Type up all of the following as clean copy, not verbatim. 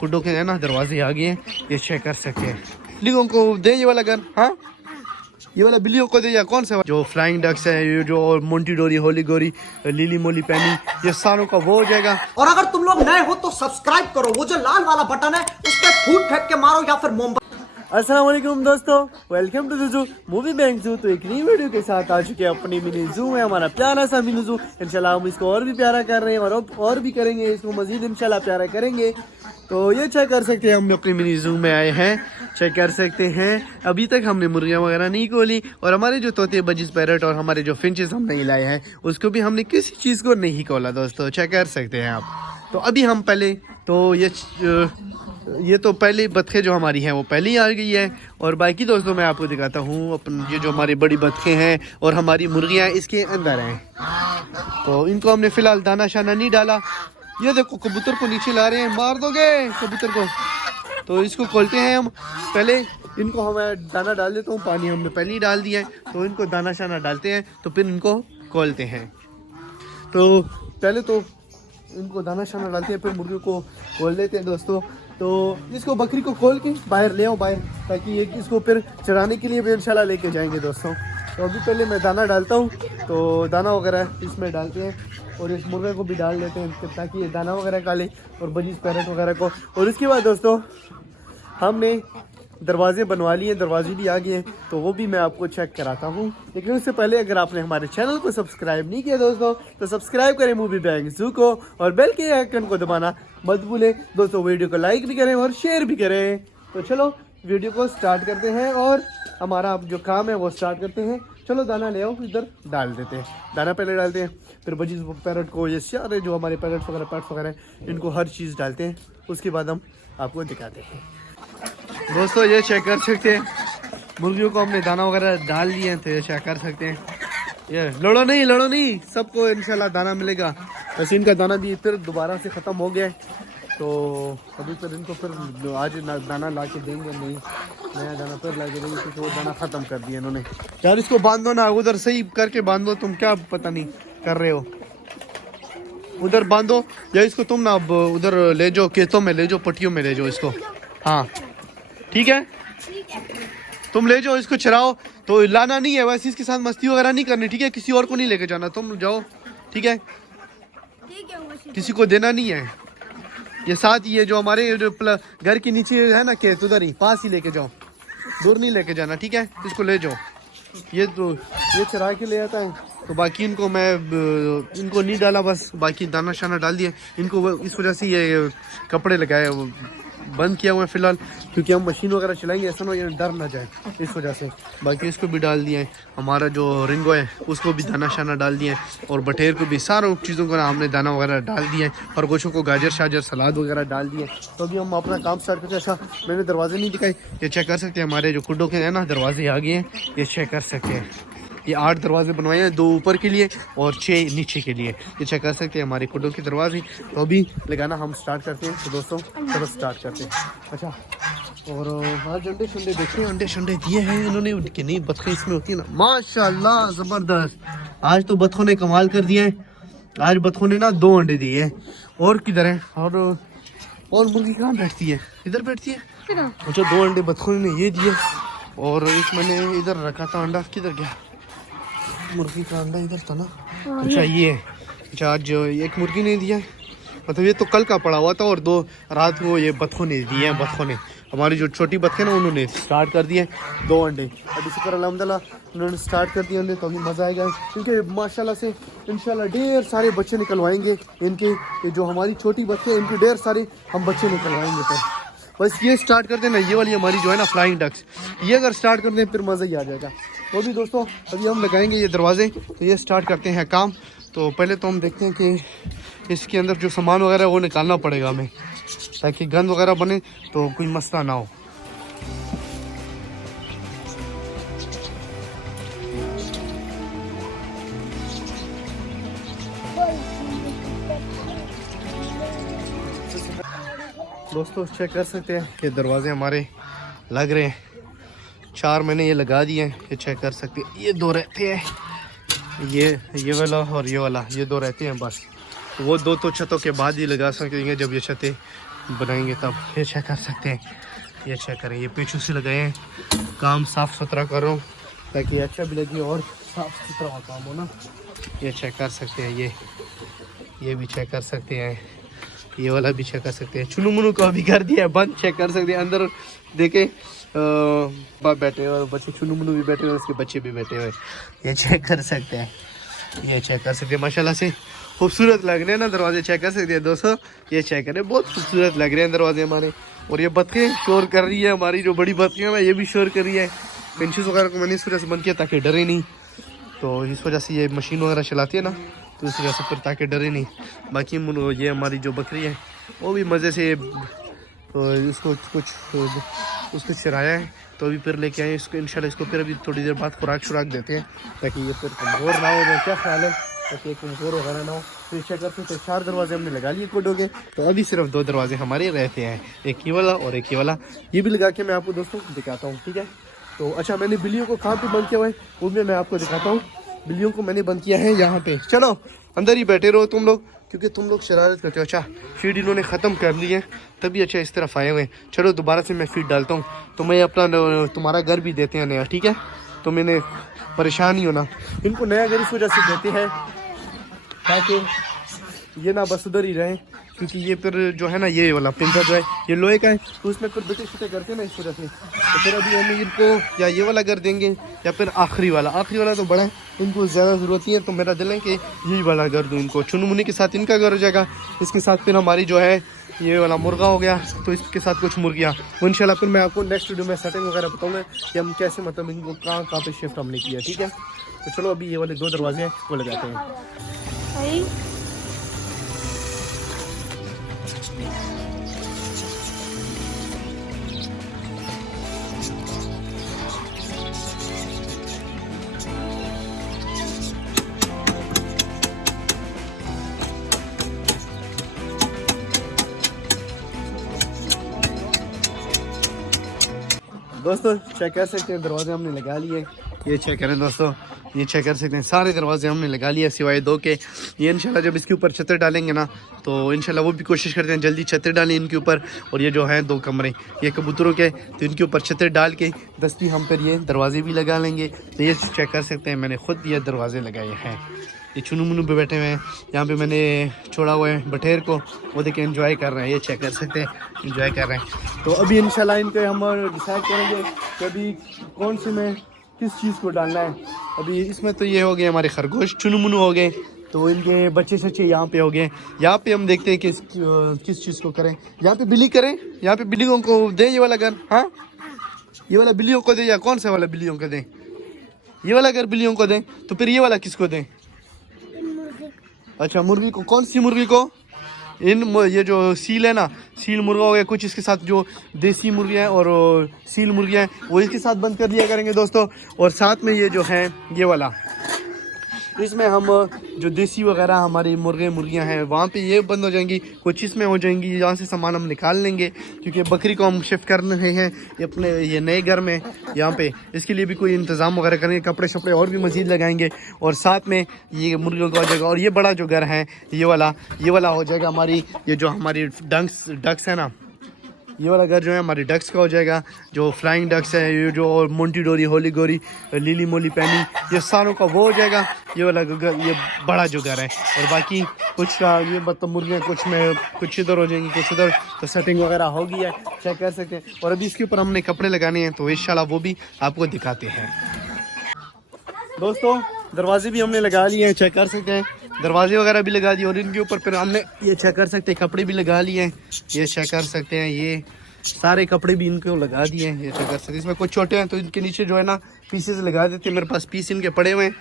कुड्डों के है ना दरवाजे आ गए हैं, ये चेक कर सकते हैं। बिल्लियों को दे ये वाला गन, हाँ ये वाला बिल्लियों को दे या कौन सा जो फ्लाइंग डक्स है, ये जो मोंटी डोरी, होली गोरी, लिली मोली पैनी, ये सारों का वो हो जाएगा। और अगर तुम लोग नए हो तो सब्सक्राइब करो, वो जो लाल वाला बटन है उस पर फूट फेंक के मारो या फिर मोमबत्ती। अस्सलाम वालेकुम दोस्तों, welcome to the zoo movie bank zoo. तो एक नई वीडियो के साथ आ चुके हैं अपनी मिनी जू में। हमारा प्यारा सा मिनी जू, इंशाल्लाह हम इसको और भी प्यारा कर रहे हैं और भी करेंगे, इसको मजीद इंशाल्लाह प्यारा करेंगे। तो ये चेक कर सकते हैं, हम अपनी मिनी जू में आए हैं, चेक कर सकते हैं। अभी तक हमने मुर्गियाँ वगैरह नहीं खोली और हमारे जो तोते, बजिस, पैरट और हमारे जो फिंचेस हम नहीं लाए हैं उसको भी हमने किसी चीज़ को नहीं खोला दोस्तों, चेक कर सकते हैं आप। तो अभी हम पहले तो ये तो पहले बतखें जो हमारी हैं वो पहले ही आ गई है। और बाकी दोस्तों मैं आपको दिखाता हूँ अपन, ये जो हमारी बड़ी बतखें हैं और हमारी मुर्गियाँ इसके अंदर हैं। तो इनको हमने फ़िलहाल दाना शाना नहीं डाला। ये देखो कबूतर को नीचे ला रहे हैं, मार दोगे कबूतर को। तो इसको खोलते हैं हम, पहले इनको हमें दाना डाल देता हूँ, पानी हमने पहले ही डाल दिया है। तो इनको दाना शाना डालते हैं तो फिर इनको खोलते हैं। तो पहले तो इनको दाना शाना डालते हैं, फिर मुर्गियों को खोल देते हैं दोस्तों। तो इसको बकरी को खोल के बाहर ले आओ बाहर, ताकि ये इसको फिर चराने के लिए भी इंशाल्लाह लेके जाएंगे दोस्तों। तो अभी पहले मैं दाना डालता हूँ, तो दाना वगैरह इसमें डालते हैं और इस मुर्गे को भी डाल देते हैं ताकि ये दाना वगैरह खा ले, और बजीज पैरट वगैरह को। और इसके बाद दोस्तों हमने दरवाजे बनवा लिए, दरवाजे भी आ गए हैं, तो वो भी मैं आपको चेक कराता हूँ। लेकिन उससे पहले अगर आपने हमारे चैनल को सब्सक्राइब नहीं किया दोस्तों, तो सब्सक्राइब करें मूवी बैंक जू को, और बेल के आइकन को दबाना मत भूलें दोस्तों। वीडियो को लाइक भी करें और शेयर भी करें। तो चलो वीडियो को स्टार्ट करते हैं और हमारा अब जो काम है वो स्टार्ट करते हैं। चलो दाना ले आओ, इधर डाल देते हैं। दाना पहले डालते हैं, फिर बजीज पैरट को, ये सारे जो हमारे पैरट वगैरह पैट्स वगैरह इनको हर चीज़ डालते हैं। उसके बाद हम आपको दिखाते हैं दोस्तों। ये चेक कर सकते हैं, मुर्गियों को हमने दाना वगैरह डाल दिए हैं, तो ये चेक कर सकते हैं। ये लड़ो नहीं, सबको इंशाल्लाह दाना मिलेगा। वैसे इनका दाना भी फिर दोबारा से ख़त्म हो गया है, तो अभी फिर इनको फिर आज दाना ला के देंगे, नहीं नया दाना फिर ला के देंगे, क्योंकि वो दाना ख़त्म कर दिया इन्होंने। यार इसको बांध दो ना, उधर सही करके बांध दो, तुम क्या पता नहीं कर रहे हो। उधर बांधो, या इसको तुम ना अब उधर ले जाओ, खेतों में ले जाओ, पट्टियों में ले जाओ इसको। हाँ ठीक है, तुम ले जाओ इसको, चराओ। तो लाना नहीं है, वैसे इसके साथ मस्ती वगैरह नहीं करनी, ठीक है। किसी और को नहीं लेके जाना, तुम जाओ, ठीक है। किसी को देना नहीं है। ये साथ ये जो हमारे घर के नीचे है ना खेत, उधर ही पास ही लेके जाओ, दूर नहीं लेके जाना, ठीक है। इसको ले जाओ, ये तो ये चरा के ले आता है। तो बाकी इनको मैं इनको नहीं डाला, बस बाकी दाना शाना डाल दिए इनको। इस वजह से ये कपड़े लगाए वो बंद किया हुआ है फ़िलहाल, क्योंकि हम मशीन वगैरह चलाएंगे, ऐसा ना ये डर ना जाए, इस वजह से। बाकी इसको भी डाल दिया है, हमारा जो रिंगो है उसको भी दाना शाना डाल दिया है, और बटेर को भी, सारों चीज़ों को हमने दाना वगैरह डाल दिया है। खरगोशों को गाजर शाजर सलाद वगैरह डाल दिए। तो अभी हम अपना काम स्टार्ट करते हैं। अच्छा मैंने दरवाजे नहीं दिखाए, ये चेक कर सकते हैं, हमारे जो कुड्डों के हैं ना दरवाजे आ गए हैं, ये चेक कर सकते हैं। ये 8 दरवाजे बनवाए हैं, 2 ऊपर के लिए और 6 नीचे के लिए। ये चेक कर सकते हैं हमारे कुड्डों के दरवाजे। तो अभी लगाना हम स्टार्ट करते हैं। तो दोस्तों चलो स्टार्ट करते हैं। अच्छा, और आज अंडे शंडे देखिए, अंडे शंडे दिए हैं इन्होंने कि नहीं, बतखें इसमें होती है ना, माशाल्लाह ज़बरदस्त। आज तो बतखों ने कमाल कर दिया है। आज बतखों ने ना 2 अंडे दिए हैं। और किधर है, और मुर्गी कहाँ बैठती है, इधर बैठती है। अच्छा 2 अंडे बतखों ने ये दिए, और एक मैंने इधर रखा था अंडा, किधर गया मुर्गी का अंडा, इधर था ना। अच्छा ये, अच्छा आज एक मुर्गी ने दिया है, मतलब ये तो कल का पड़ा हुआ था, और 2 रात को ये बतखों ने दिए हैं। बतखों ने, हमारी जो छोटी बतखें ना, उन्होंने स्टार्ट कर दिए 2 अंडे। अभी शुक्र अल्हम्दुलिल्लाह उन्होंने स्टार्ट कर दिए अंडे, तो अभी मज़ा आएगा, क्योंकि माशाल्लाह से इंशाल्लाह ढेर सारे बच्चे निकलवाएंगे इनके। ये जो हमारी छोटी बच्चे, इनके ढेर सारे हम बच्चे निकलवाएंगे। तो बस ये स्टार्ट कर देना, ये वाली हमारी जो है ना फ्लाइंग डक्स, ये अगर स्टार्ट कर दें फिर मज़ा ही आ जाएगा। तो भी दोस्तों अभी हम लगाएंगे ये दरवाजे, तो ये स्टार्ट करते हैं काम। तो पहले तो हम देखते हैं कि इसके अंदर जो सामान वगैरह है वो निकालना पड़ेगा हमें, ताकि गंद वगैरह बने तो कोई मसला ना हो। दोस्तों चेक कर सकते हैं कि दरवाजे हमारे लग रहे हैं, 4 मैंने ये लगा दिए हैं। ये चेक कर सकते हैं, ये 2 रहते हैं, ये वाला और ये वाला, ये 2 रहते हैं बस। वो 2 तो छतों के बाद ही लगा सकेंगे जब ये छतें बनाएंगे तब ये चेक कर सकते हैं। ये चेक करें, ये पेचू से लगाए हैं, काम साफ़ सुथरा कर रहा हूँ ताकि अच्छा भी लगे और साफ़ सुथरा काम हो ना। ये चेक कर सकते हैं, ये भी चेक कर सकते हैं, ये वाला भी चेक कर सकते हैं। चुनू मुनू को अभी कर दिया है बंद, चेक कर सकते हैं अंदर देखे बाप बैठे हुए और बच्चे, चुनू मुनू भी बैठे हुए, उसके बच्चे भी बैठे हुए, ये चेक कर सकते हैं। ये चेक कर सकते हैं, माशाल्लाह से खूबसूरत लग रहे हैं ना दरवाजे, चेक कर सकते हैं दोस्तों। ये चेक करें, बहुत खूबसूरत लग रहे हैं दरवाजे हमारे। और ये बतखें शोर कर रही है, हमारी जो बड़ी बतखें हैं ये भी शोर कर रही है। पेंशिस वगैरह को मैंने इस वजह से बंद किया ताकि डरे नहीं, तो इस वजह से ये मशीन वगैरह चलाती है ना, तो इस वजह से फिर ताकि डरे नहीं। बाकी ये हमारी जो बकरी है वो भी मज़े से उसको उसको चराया है, तो अभी फिर लेके आए इसको इंशाल्लाह। इसको फिर अभी थोड़ी देर बाद खुराक देते हैं ताकि ये फिर कमज़ोर ना हो जाए। क्या ख्याल है, ताकि कमज़ोर वगैरह ना हो। फिर चेक करते तो 4 दरवाजे हमने लगा लिए कोडों के, तो अभी सिर्फ 2 दरवाजे हमारे रहते हैं, एक ये वाला और एक ये वाला। ये भी लगा के मैं आपको दोस्तों दिखाता हूँ, ठीक है। तो अच्छा, मैंने बिल्लियों को कहाँ पे बंद किया हुआ है वो भी मैं आपको दिखाता हूँ। बिल्लियों को मैंने बंद किया है यहाँ पे। चलो अंदर ही बैठे रहो तुम लोग, क्योंकि तुम लोग शरारत करते हो। अच्छा, फीड इन्होंने ख़त्म कर ली है तभी अच्छा इस तरफ आए हुए हैं। चलो दोबारा से मैं फीड डालता हूँ, तो मैं अपना तुम्हारा घर भी देते हैं नया, ठीक है। तो मैंने परेशान ही होना, इनको नया घर इस वजह से देते हैं ताकि ये ना बस उधर ही रहें, क्योंकि ये फिर जो है ना ये वाला पिंजरा जो है ये लोहे का है, तो उसमें फिर बेटे छुटे करते हैं ना इस वजह से। तो फिर अभी हम इनको या ये वाला घर देंगे या फिर आखिरी वाला तो बड़ा है, इनको ज़्यादा ज़रूरत नहीं है, तो मेरा दिल है कि यही वाला घर दूँ इनको। चुनू मुनी के साथ इनका घर हो जाएगा, इसके साथ फिर हमारी जो है ये वाला मुर्गा हो गया, तो इसके साथ कुछ मुर्गियाँ। वो इंशाल्लाह फिर मैं आपको नेक्स्ट वीडियो में सेटिंग वगैरह बताऊँगा कि हम कैसे मतलब इनको कहाँ पे शिफ्ट हमने किया, ठीक है। तो चलो अभी ये वाले 2 दरवाजे हैं वो लगाते हैं। दोस्तों चेक कर सकते हैं, दरवाजे हमने लगा लिए। ये चेक करें दोस्तों, ये चेक कर सकते हैं, सारे दरवाजे हमने लगा लिए सिवाय 2 के। ये इंशाल्लाह जब इसके ऊपर छतर डालेंगे ना, तो इंशाल्लाह वो भी कोशिश करते हैं जल्दी छतर डालें इनके ऊपर। और ये जो हैं 2 कमरे ये कबूतरों के, तो इनके ऊपर छतर डाल के दस्ती हम फिर ये दरवाजे भी लगा लेंगे। तो ये चेक कर सकते हैं, मैंने खुद ये दरवाजे लगाए हैं। ये चुनू मुनू पे बैठे हुए हैं, यहाँ पे मैंने छोड़ा हुआ है बटेर को, वो देखें एंजॉय कर रहे हैं। ये चेक कर सकते हैं, एंजॉय कर रहे हैं। तो अभी इंशाल्लाह इनके हम डिसाइड करेंगे कि अभी कौन से में किस चीज़ को डालना है। अभी इसमें तो ये हो गए हमारे खरगोश चुनू मुनू हो गए, तो इनके बच्चे सच्चे यहाँ पे हो गए। यहाँ पे हम देखते हैं किस चीज़ को करें। यहाँ पे बिल्ली करें, यहाँ पे बिल्लियों को दें ये वाला घर। हाँ, ये वाला बिल्लियों को दें या कौन सा वाला बिल्लियों को दें? ये वाला घर बिल्लियों को दें, तो फिर ये वाला किसको दें? अच्छा, मुर्गी को। कौन सी मुर्गी को? ये जो सील है ना, सील मुर्गा हो गया कुछ, इसके साथ जो देसी मुर्गियाँ हैं और सील मुर्गियाँ हैं वो इसके साथ बंद कर दिया करेंगे दोस्तों। और साथ में ये जो है ये वाला, इसमें हम जो देसी वगैरह हमारी मुर्गियाँ हैं वहाँ पे ये बंद हो जाएंगी, कुछ इसमें हो जाएंगी। यहाँ से सामान हम निकाल लेंगे, क्योंकि बकरी को हम शिफ्ट कर रहे हैं अपने ये नए घर में। यहाँ पे इसके लिए भी कोई इंतज़ाम वगैरह करेंगे, कपड़े शपड़े और भी मज़ीद लगाएंगे। और साथ में ये मुर्गियों का हो जाएगा। और ये बड़ा जो घर है ये वाला हो जाएगा हमारी, ये जो हमारी डक्स है ना, ये वाला घर जो है हमारी डक्स का हो जाएगा। जो फ्लाइंग डक्स है, ये जो मोंटी डोरी, होली गोरी, लीली मोली पैनी, ये सारों का वो हो जाएगा ये वाला घर, ये बड़ा जो घर है। और बाकी कुछ का ये मतलब मुर्गियाँ कुछ इधर हो जाएंगी, कुछ इधर, तो सेटिंग वगैरह हो गई है, चेक कर सकते हैं। और अभी इसके ऊपर हमने कपड़े लगाने हैं, तो इंशाल्लाह वो भी आपको दिखाते हैं। दोस्तों दरवाजे भी हमने लगा लिए हैं, चेक कर सकते हैं, दरवाजे वगैरह भी लगा दिए। और इनके ऊपर फिर हमने ये चेक कर सकते हैं कपड़े भी लगा लिए हैं, ये चेक कर सकते हैं, ये सारे कपड़े भी इनको लगा दिए हैं, ये चेक कर सकते हैं। इसमें कुछ छोटे हैं तो इनके नीचे जो है ना पीसेस लगा देते हैं, मेरे पास पीस इनके पड़े हुए हैं,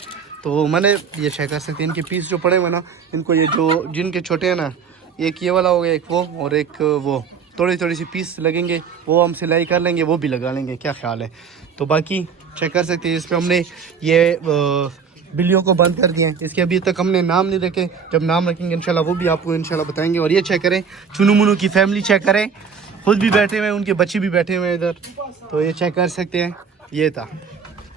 तो मैंने ये चेक कर सकते हैं इनके पीस जो पड़े हुए ना, इनको ये जो जिनके छोटे हैं ना, एक ये वाला हो गया, एक वो और एक वो, थोड़ी सी पीस लगेंगे, वो हम सिलाई कर लेंगे, वो भी लगा लेंगे, क्या ख्याल है। तो बाकी चेक कर सकते हैं, इस पर हमने ये बिल्लियों को बंद कर दिए हैं। इसके अभी तक हमने नाम नहीं रखे, जब नाम रखेंगे इंशाल्लाह वो भी आपको इंशाल्लाह बताएंगे। और ये चेक करें, चुनू मुनू की फैमिली चेक करें, खुद भी बैठे हुए हैं, उनके बच्चे भी बैठे हुए हैं इधर, तो ये चेक कर सकते हैं। ये था,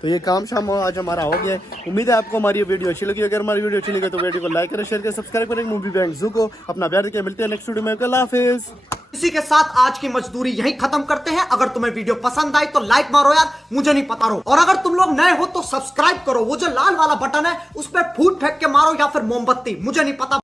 तो ये काम शाम आज हमारा हो गया है। उम्मीद है आपको हमारी वीडियो अच्छी लगी। अगर हमारी वीडियो अच्छी लगी तो वीडियो को लाइक करें, शेयर करें, सब्सक्राइब करें मूवी बैंक जू को। अपना प्यार देके मिलते हैं नेक्स्ट वीडियो में। अल्लाह हाफिज़। इसी के साथ आज की मजदूरी यहीं खत्म करते हैं। अगर तुम्हें वीडियो पसंद आई तो लाइक मारो यार, मुझे नहीं पता रो। और अगर तुम लोग नए हो तो सब्सक्राइब करो, वो जो लाल वाला बटन है उस पर फूट फेंक के मारो या फिर मोमबत्ती, मुझे नहीं पता।